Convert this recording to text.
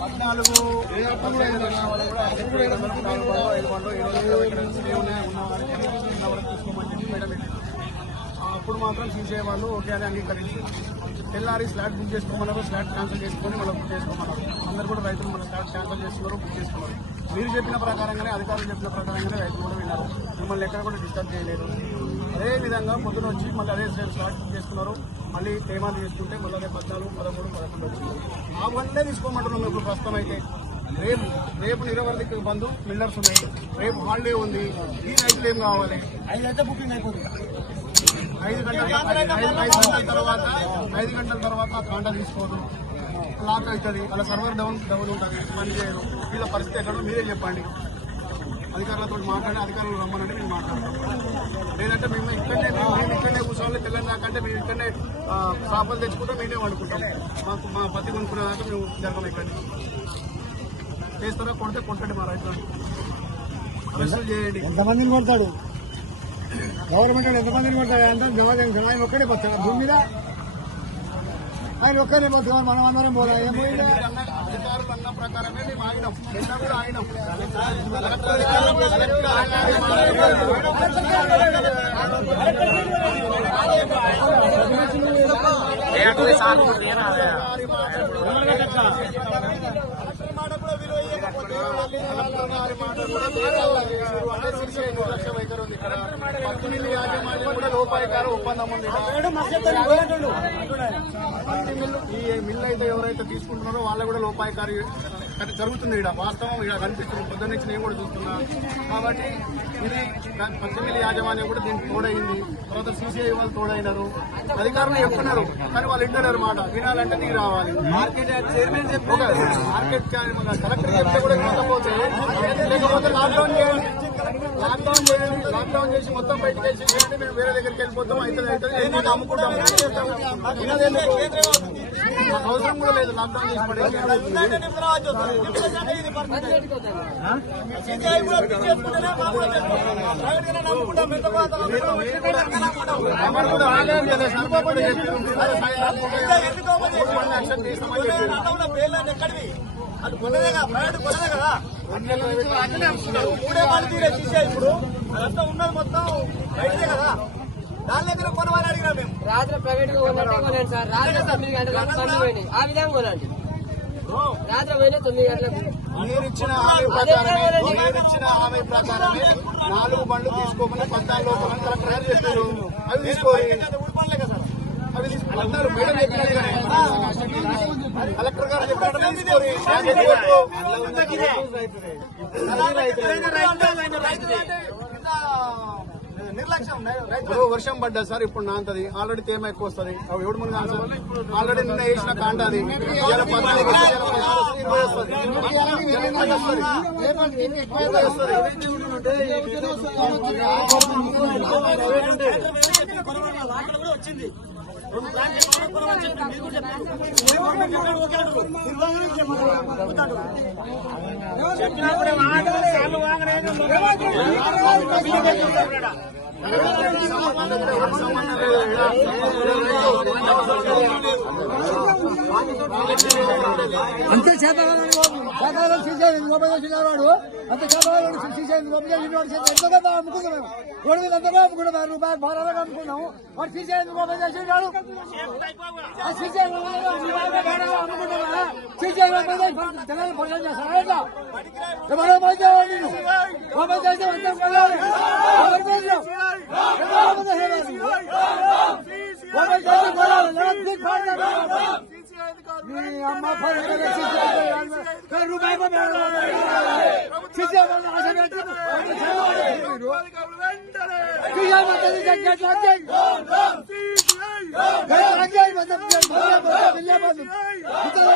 పద్నాలుగు నాలుగు ఉన్నాయి, చెప్పి మేడం అప్పుడు మాత్రం చూసే వాళ్ళు ఓకే అని అంగీకరించారు. తెల్లారి స్లాట్ బుక్ చేసుకోమన్నారు స్లాట్ క్యాన్సిల్ చేసుకొని మళ్ళీ బుక్ చేసుకోమన్నారు. అందరు కూడా రైతులు మన స్లాట్ క్యాన్సిల్ చేసుకున్నారు బుక్ చేసుకున్నారు మీరు చెప్పిన ప్రకారంగానే అధికారులు చెప్పిన ప్రకారంగానే రైతులు కూడా విన్నారు. మిమ్మల్ని ఎక్కడ కూడా డిస్టర్బ్ చేయలేదు అదే విధంగా పొద్దున వచ్చి మళ్ళీ అదే స్లాట్ బుక్ చేసుకున్నారు. మళ్ళీ తేమాలు చేసుకుంటే మళ్ళీ అదే పద్నాలుగు పదమూడు పదకొండు వచ్చింది. ఆ బండ్లే తీసుకోమంటున్నాం ఇప్పుడు ప్రస్తుతం అయితే. రేపు రేపు నిరవధిక బంధు మిల్లర్స్ ఉన్నాయి. రేపు హాలిడే ఉంది. ఈ రైతులు ఏం కావాలి? ఐదు అయితే బుకింగ్ అయిపోతుంది. ఐదు గంటల ఐదు గంటల తర్వాత ఐదు గంటల తర్వాత ఆ కాంట తీసుకోదు లాక్ అవుతుంది అలా సర్వర్ డౌన్ డౌన్ ఉంటుంది పనిచేయరు వీళ్ళ పరిస్థితి ఎక్కడో మీరే చెప్పండి. అధికారులతో మాట్లాడి అధికారులు రమ్మనంటే మేము మాట్లాడతాం లేదంటే మేము ఇక్కడనే మేము మేము ఇక్కడనే కూర్చోవాలి తెలంగాణ కంటే మేము ఇక్కడనే ఆ, చేపలు మేమే వండుకుంటాం. మాకు మా పత్తి కొనుక్కునేదాకా మేము జరగం ఇక్కడ చేస్తారా కొడితే కొట్టండి మా రైతులు అరెస్టులు చేయండి. ఎంతమందిని కొడతాడు? గవర్నమెంట్ ఎంతమందిని కొడతాడు? అంటే జవాబు ఆయన ఒక్కడే పోతాడు భూమి మీద ఆయన ఒక్కనే పోతున్నారు మనం అందరం పోలే. అధికారులు అన్న ప్రకారమే మేము ఆగినాం నిన్న కూడా ఆగినాం కలెక్టర్ పత్తిమిల్లి యాజమాన్యం కూడా లోపాయకార ఒప్పందం ఉంది. ఈ మిల్లు అయితే ఎవరైతే తీసుకుంటున్నారో వాళ్ళకు కూడా లోపాయకారి జరుగుతుంది ఇక్కడ వాస్తవం ఇక్కడ కనిపిస్తుంది. పొద్దున్న నుంచి నేను కూడా చూస్తున్నా. కాబట్టి ఇది మిల్లు యాజమాన్యం కూడా దీనికి తోడైంది. తర్వాత సీసీఐ వాళ్ళు తోడైనారు. అధికారులు చెప్తున్నారు. కానీ వాళ్ళు ఇంటలేరు మాట. వినాలంటే నీకు రావాలి. మార్కెట్ చైర్మన్ చెప్పారు. మార్కెట్ కలెక్టర్ చెప్తే కూడా వినకపోతే లేకపోతే లాక్డౌన్ చేయండి లాక్డౌన్ లాక్డౌన్ చేసి మొత్తం బయటకు వేసి చేయండి మేము వేరే దగ్గరికి వెళ్ళిపోతాం అయితే అయితే అమ్ముకుంటాం? అవసరం కూడా లేదు లాక్డౌన్ చేసి అమలు కూడా ఆగాం కదా సార్ కూడా అది కొనలేగా ప్రైవేట్ కొనలే కదా. మూడే వాళ్ళు తీరే తీసే ఇప్పుడు. అదంతా ఉన్నది మొత్తం బయటదే కదా. దాని దగ్గర కొనవాలని అడిగినా మేము. రాత్రి ప్రైవేట్గా కొనండి సార్. రాత్రి తొమ్మిది గంటలకు బండ్లు పోయినాయి. ఆ విధంగా కొనండి రాత్రి పోయినా తొమ్మిది గంటలకు. మీరిచ్చిన హామీ ప్రకారమే మీరిచ్చిన హామీ ప్రకారమే నాలుగు బండ్లు తీసుకోకుండా పద్నాలుగు లోపల కలెక్టర్ గారు చెప్పారు అవి తీసుకోవాలి అవి తీసుకో- అన్నారు మేడం చెప్పినట్టుగానే కలెక్టర్ గారు ఇప్పుడు వర్షం పడ్డా సార్ ఇప్పుడు నాంతది ఆల్రెడీ తేమ ఎక్కువ వస్తుంది అవి ఎవడు ముందు కాదు ఆల్రెడీ నిన్న వేసిన కాంట అది వస్తుంది, ఇవాళ పదహారు వస్తుంది, ఇరవై చెప్పి మీరు కూడా చెప్పారు ఓకే అంటారు. నిర్వాహకులు చెప్పారు. చెప్పినప్పుడే మాట అంతే చేతగాలని చేతగాలని తీసేది గొప్పగా చేసేవాడు అంత చేతగాలని తీసేది గొప్పగా ఇన్నోడు చేసి ఎంతగా అమ్ముకున్నాం రోడ్డు మీద ఎంతగా అమ్ముకున్నాం రూపాయలు భారాలుగా అమ్ముకున్నాము వాడు తీసేది గొప్ప చేసేవాడు ఆ తీసేది అమ్ముకుంటున్నా తీసేది తెలంగాణ భోజనం చేస్తారా ఎట్లా ఎవరో మంచి అమ్మ పల్లెటూరు సీసీ రూపాయి సీసీ ఆశ పెట్టి సీసీ